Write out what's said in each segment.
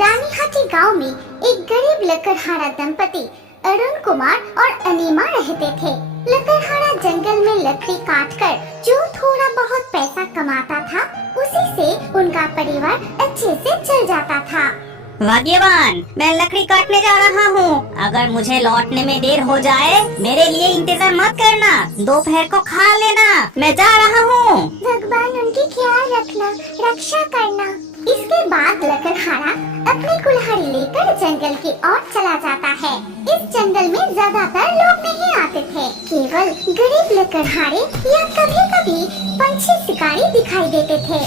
रानीहाटी गांव में एक गरीब लकड़हारा दंपति अरुण कुमार और अनीमा रहते थे। लकड़हारा जंगल में लकड़ी काटकर जो थोड़ा बहुत पैसा कमाता था, उसी से उनका परिवार अच्छे से चल जाता था। भाग्यवान, मैं लकड़ी काटने जा रहा हूँ। अगर मुझे लौटने में देर हो जाए, मेरे लिए इंतजार मत करना। दोपहर को खा लेना, मैं जा रहा हूँ। भगवान उनकी ख्याल रखना, रक्षा करना। इसके बाद लकड़हारा अपनी कुल्हाड़ी लेकर जंगल की ओर चला जाता है। इस जंगल में ज्यादातर लोग नहीं आते थे, केवल गरीब लकड़हारे या कभी कभी पंछी शिकारी दिखाई देते थे।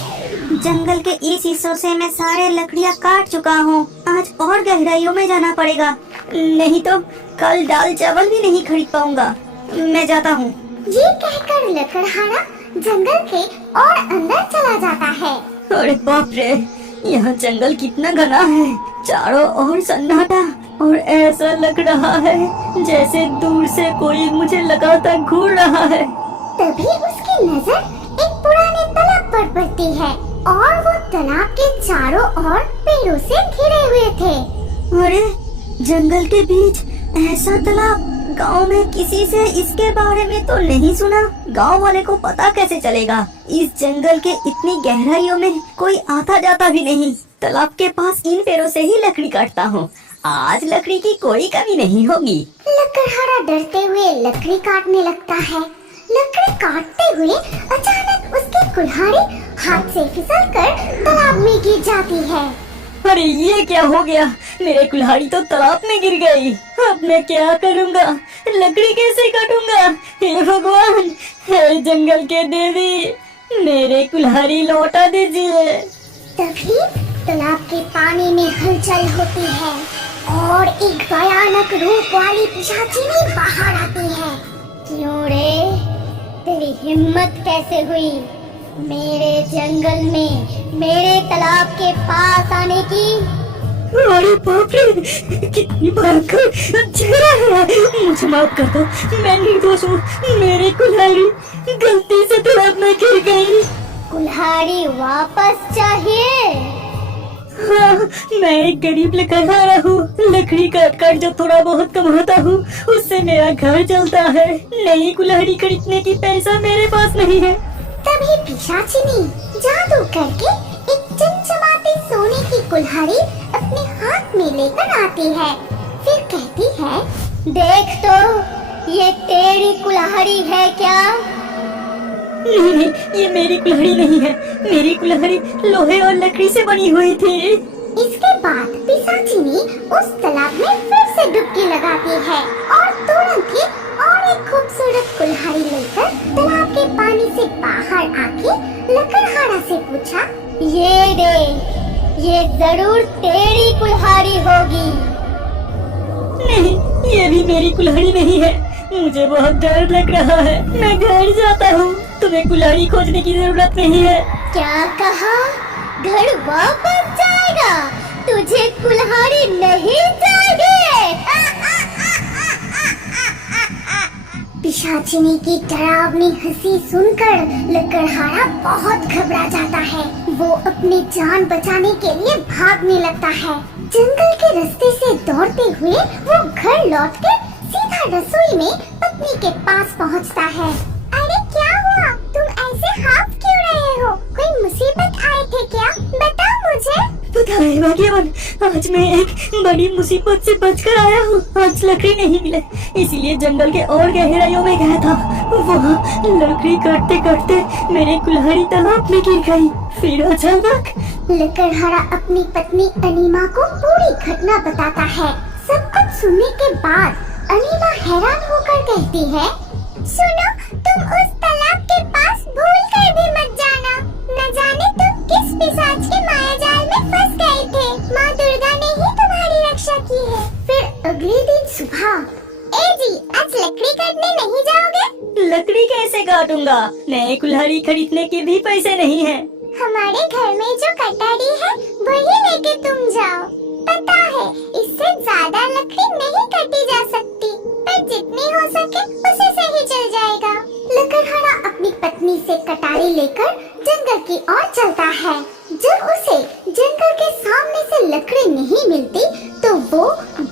जंगल के इस हिस्सों से मैं सारे लकड़ियाँ काट चुका हूँ। आज और गहराइयों में जाना पड़ेगा, नहीं तो कल दाल चावल भी नहीं खरीद पाऊंगा। मैं जाता हूँ। ये कहकर लकड़हारा जंगल के और अंदर चला जाता है। अरे बाप रे, यहाँ जंगल कितना घना है। चारों ओर सन्नाटा और ऐसा लग रहा है जैसे दूर से कोई मुझे लगातार घूर रहा है। तभी उसकी नजर एक पुराने तालाब पर पड़ती है और वो तालाब के चारों ओर पेड़ों से घिरे हुए थे। अरे जंगल के बीच ऐसा तालाब, गांव में किसी से इसके बारे में तो नहीं सुना। गांव वाले को पता कैसे चलेगा? इस जंगल के इतनी गहराइयों में कोई आता जाता भी नहीं। तालाब के पास इन पेड़ों से ही लकड़ी काटता हूँ। आज लकड़ी की कोई कमी नहीं होगी। लकड़हारा डरते हुए लकड़ी काटने लगता है। लकड़ी काटते हुए अचानक उसकी कुल्हाड़ी हाथ से फिसलकर तालाब में गिर जाती है। अरे ये क्या हो गया? मेरे कुल्हाड़ी तो तालाब में गिर गई। अब मैं क्या करूँगा? लकड़ी कैसे काटूंगा? हे भगवान, हे जंगल के देवी, मेरे कुल्हाड़ी लौटा दीजिए। तभी तालाब के पानी में हलचल होती है और एक भयानक रूप वाली पिशाचिनी बाहर आती है। क्यों रे, तेरी हिम्मत कैसे हुई मेरे जंगल में मेरे तालाब के पास आने की? अरे बाप रे, कितनी भयंकर चेहरा है। मुझे माफ कर दो, मैं निर्दोष हूँ। मेरी कुल्हाड़ी गलती से तालाब में गिर गई। कुल्हाड़ी वापस चाहिए? हाँ, मैं एक गरीब लकड़हारा हूँ। लकड़ी काट कर जो थोड़ा बहुत कमाता हूँ, उससे मेरा घर चलता है। नई कुल्हाड़ी खरीदने की पैसा मेरे पास नहीं है। तभी पिशाचिनी जादू करके एक चमचमाती सोने की कुल्हाड़ी अपने हाथ में लेकर आती है। फिर कहती है, देख तो ये तेरी कुल्हाड़ी है क्या? नहीं नहीं, ये मेरी कुल्हाड़ी नहीं है। मेरी कुल्हाड़ी लोहे और लकड़ी से बनी हुई थी। इसके बाद पिशाचिनी उस तालाब में फिर से डुबकी लगाती है और तुरंत ही और एक खूबसूरत कुल्हाड़ी लेकर तालाब के पानी से बाहर आके लकड़हारा से पूछा, ये दे, ये जरूर तेरी कुल्हाड़ी होगी। नहीं, ये भी मेरी कुल्हाड़ी नहीं है। मुझे बहुत डर लग रहा है। मैं घर जाता हूँ। तुम्हें कुल्हाड़ी खोजने की जरूरत नहीं है। क्या कहा? घर वापस जाएगा? तुझे कुल्हाड़ी नहीं चाहिए? पिशाचिनी की डरावनी हंसी सुनकर लकड़हारा बहुत घबरा जाता है। वो अपनी जान बचाने के लिए भागने लगता है। जंगल के रास्ते से दौड़ते हुए वो घर लौटकर सीधा रसोई में पत्नी के पास पहुंचता है। अरे क्या हुआ? तुम ऐसे हाफ क्यों रहे हो? कोई मुसीबत आए थे क्या? बताओ मुझे। पता है भाग्यवान, आज मैं एक बड़ी मुसीबत से बचकर आया हूँ। आज लकड़ी नहीं मिले, इसीलिए जंगल के और गहराइयों में गया था। वहाँ लकड़ी काटते काटते मेरी कुल्हाड़ी तालाब में गिर गई। फिर अचानक लकड़हारा अपनी पत्नी अनीमा को पूरी घटना बताता है। सब कुछ सुनने के बाद अनीमा हैरान होकर कहती है, सुनो, तुम उस तालाब के पास भूल कर भी मत जाना। न जाने तुम किस पिशाच के मायाजाल में फंस गए थे। माँ दुर्गा ने ही तुम्हारी रक्षा की है। फिर अगले दिन सुबह, ए जी, आज लकड़ी काटने नहीं जाओगे? लकड़ी कैसे काटूंगा? नए कुल्हाड़ी खरीदने के भी पैसे नहीं है। हमारे घर में जो कटारी है वही लेके तुम जाओ। पता है, इससे ज्यादा लकड़ी नहीं काटी जा सकती, पर जितनी हो सके उसे से ही चल जाएगा। लकड़हारा अपनी पत्नी से कटारी लेकर जंगल की ओर चलता है। जब उसे जंगल के सामने से लकड़ी नहीं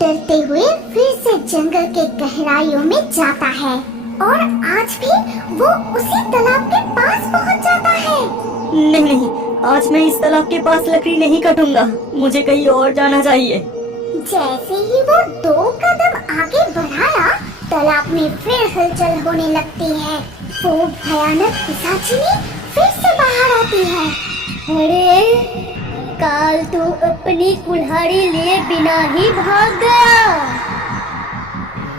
डरते हुए फिर से जंगल के गहराइयों में जाता है और आज भी वो उसी तालाब के पास पहुंच जाता है। नहीं नहीं, आज मैं इस तालाब के पास लकड़ी नहीं काटूंगा, मुझे कहीं और जाना चाहिए। जैसे ही वो 2 कदम आगे बढ़ाया, तालाब में फिर हलचल होने लगती है। वो भयानक पिशाचिनी फिर से बाहर आती है। अरे काल तू अपनी कुल्हाड़ी लिए बिना ही भाग गया।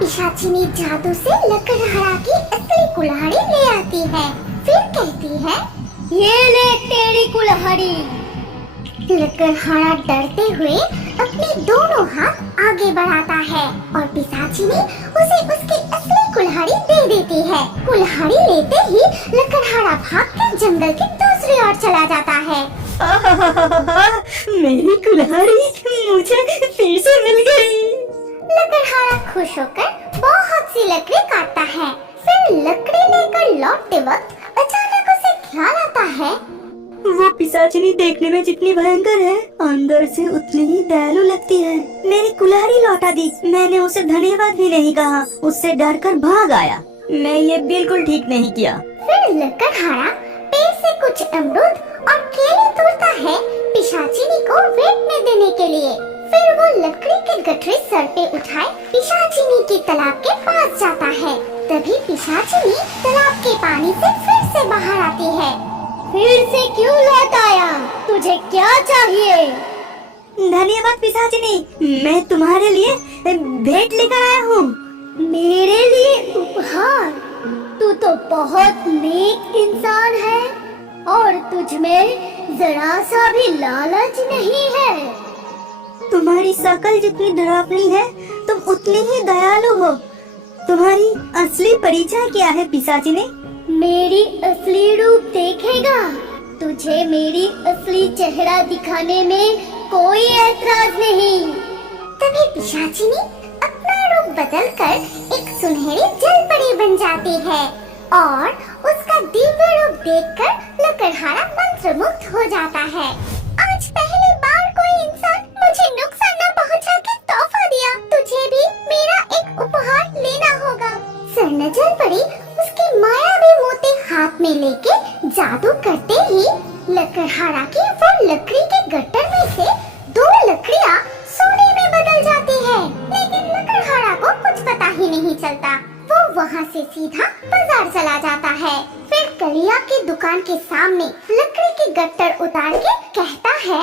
पिशाचिनी जादू से लकड़हारा की असली कुल्हाड़ी ले आती है। फिर कहती है, ये ले तेरी कुल्हाड़ी। लकड़हारा डरते हुए अपने दोनों हाथ आगे बढ़ाता है और पिशाचिनी उसे उसकी असली कुल्हाड़ी दे देती है। कुल्हाड़ी लेते ही लकड़हारा भागकर जंगल की दूसरी ओर चला जाता है। मेरी कुल्हाड़ी मुझे फिर से मिल गई। लकड़हारा खुश होकर बहुत सी लकड़ी काटता है। फिर लकड़ी लेकर लौटते वक्त अचानक उसे ख्याल आता है, वो पिशाचिनी देखने में जितनी भयंकर है, अंदर से उतनी ही दयालु लगती है। मेरी कुल्हाड़ी लौटा दी, मैंने उसे धन्यवाद भी नहीं कहा, उससे डरकर भाग आया। मैं ये बिल्कुल ठीक नहीं किया। फिर लकड़हारा पेड़ से कुछ अमरूद और केले तोड़ता है पिशाचिनी को वेट में देने के लिए। फिर वो लकड़ी के गठरी सर पे उठाए पिशाचिनी की तालाब के पास जाता है। तभी पिशाचिनी तालाब के पानी से फिर से बाहर आती है। फिर से क्यों लौट आया? तुझे क्या चाहिए? धन्यवाद पिशाचिनी, मैं तुम्हारे लिए भेंट लेकर आया हूँ। मेरे लिए उपहार? तू तो बहुत नेक इंसान है और तुझ में जरा सा भी लालच नहीं है। तुम्हारी शकल जितनी डरावनी है, तुम उतनी ही दयालु हो। तुम्हारी असली परिचय क्या है पिशाचिनी? मेरी असली रूप देखेगा? तुझे मेरी असली चेहरा दिखाने में कोई ऐतराज नहीं। तभी पिशाचिनी अपना रूप बदलकर एक सुनहरी जलपरी बन जाती है और उसका दिव्य रूप देखकर लकड़हारा मंत्रमुग्ध हो जाता है। आज पहली बार कोई इंसान मुझे नुकसान न पहुंचा के तोहफा दिया। तुझे भी मेरा एक उपहार लेना होगा। स्वर्ण जलपरी उसके मायावी मोती हाथ में लेके जादू करते ही लकड़हारा की वो लकड़ी के गट्टर में से 2 लकड़ियाँ सोने में बदल जाती है। लेकिन लकड़हारा को कुछ पता ही नहीं चलता। वो वहाँ से सीधा बाजार चला जाता है। फिर कलिया की दुकान के सामने लकड़ी की गट्टर उतार के कहता है,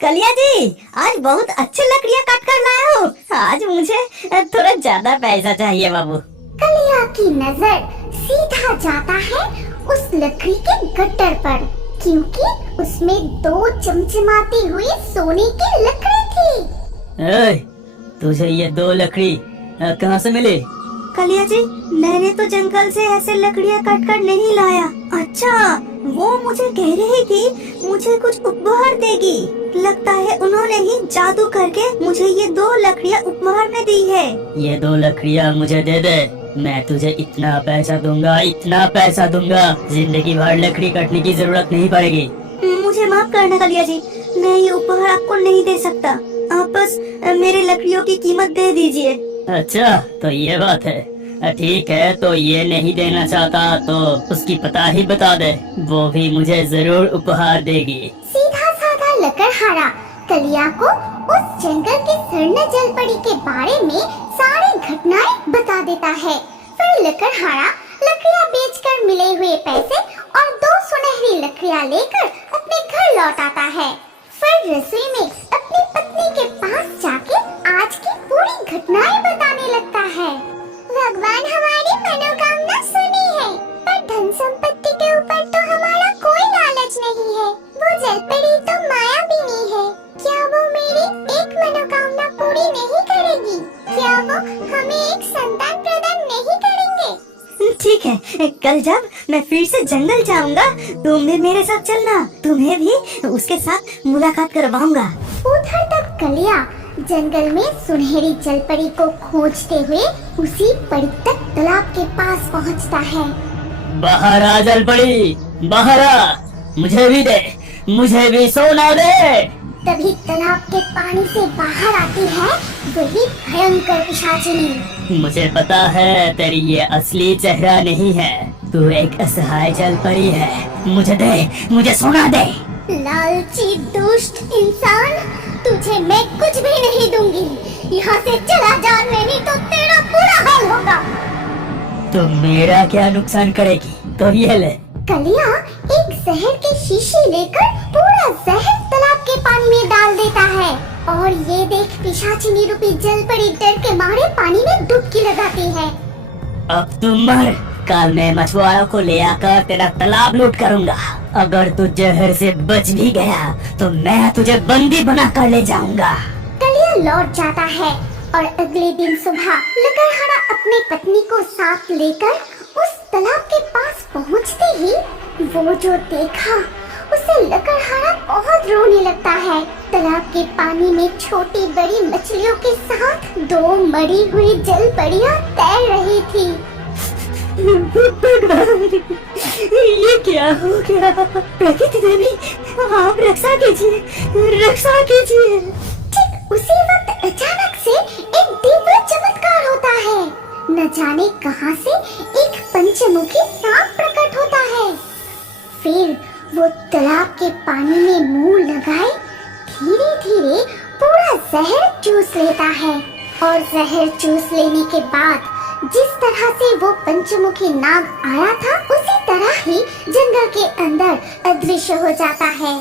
कलिया जी, आज बहुत अच्छी लकड़ियाँ काट कर लाया हूँ। आज मुझे थोड़ा ज्यादा पैसा चाहिए बाबू। कलिया की नजर सीधा जाता है उस लकड़ी के गट्टर पर, क्योंकि उसमें 2 चमचमाती हुई सोने की लकड़ी थी। तुझे ये 2 लकड़ी कहाँ से मिली? कलिया जी, मैंने तो जंगल से ऐसे लकड़ियाँ काट कर नहीं लाया। अच्छा, वो मुझे कह रही थी मुझे कुछ उपहार देगी। लगता है उन्होंने ही जादू करके मुझे ये 2 लकड़ियाँ उपहार में दी है। ये 2 लकड़ियाँ मुझे दे दे, मैं तुझे इतना पैसा दूंगा, इतना पैसा दूंगा, जिंदगी भर लकड़ी काटने की जरूरत नहीं पड़ेगी। मुझे माफ करना कलिया जी, मैं ये उपहार आपको नहीं दे सकता। आप बस मेरे लकड़ियों की कीमत दे दीजिए। अच्छा, तो ये बात है। ठीक है, तो ये नहीं देना चाहता तो उसकी पता ही बता दे, वो भी मुझे जरूर उपहार देगी। सीधा साधा लकड़हारा कलिया को उस जंगल की स्वर्ण जलपरी के बारे में सारी घटनाएं बता देता है। फिर लकड़हारा लकड़ियाँ बेचकर मिले हुए पैसे और 2 सुनहरी लकड़ियाँ लेकर अपने घर लौट आता है। फिर रसोई में अपनी पत्नी के पास जाके आज की पूरी घटनाएं बताने लगता है। भगवान हमारी मनोकामना सुनी है, पर धन संपत्ति के ऊपर तो हमारा कोई लालच नहीं है। वो जलपरी तो मायाविनी है, क्या वो मेरी एक मनोकामना पूरी नहीं करेगी? क्या वो हमें एक संतान प्रदान नहीं करेंगे? ठीक है, कल जब मैं फिर से जंगल जाऊंगा, तुम भी मेरे साथ चलना, तुम्हें भी उसके साथ मुलाकात करवाऊंगा। उधर तक कलिया जंगल में सुनहरी जलपरी को खोजते हुए उसी परित्यक्त तालाब के पास पहुंचता है। बाहर आ जलपरी, बाहर आ, मुझे भी दे, मुझे भी सोना दे। तभी तालाब के पानी से बाहर आती है वही भयंकर पिशाचिनी। मुझे पता है तेरी ये असली चेहरा नहीं है, तू एक असहाय जल परी है। मुझे दे, मुझे सोना दे। लालची दुष्ट इंसान, तुझे मैं कुछ भी नहीं दूंगी। यहाँ से चला जा, नहीं तो तेरा बुरा हाल होगा। तो मेरा क्या नुकसान करेगी? तो ये ले। कलिया एक जहर की शीशी लेकर पूरा जहर तालाब के पानी में डाल देता है और ये देख पिशाचिनी रूपी जल परी डर के मारे पानी में डुबकी लगाती है। अब तुम मर, कल मैं मछुआरों को ले आकर तेरा तालाब लूट करूंगा। अगर तू जहर से बच भी गया तो मैं तुझे बंदी बना कर ले जाऊंगा। कलिया लौट जाता है और अगले दिन सुबह लकड़हारा अपनी पत्नी को साथ लेकर उस तालाब के पास पहुंचते ही वो जो देखा उसे लकड़हारा बहुत रोने लगता है। तालाब के पानी में छोटी बड़ी मछलियों के साथ 2 मरी हुई जल परियां तैर रही थी। भगवान, ये क्या हो गया? प्रकृति देवी, आप रक्षा कीजिए, रक्षा कीजिए। ठीक उसी वक्त अचानक से एक दिव्य चमत्कार होता है। न जाने कहां से एक पंचमुखी सांप प्रकट होता है। फिर वो तालाब के पानी में मुंह लगाए धीरे धीरे पूरा जहर चूस लेता है और जहर चूस लेने के बाद जिस तरह से वो पंचमुखी नाग आया था उसी तरह ही जंगल के अंदर अदृश्य हो जाता है।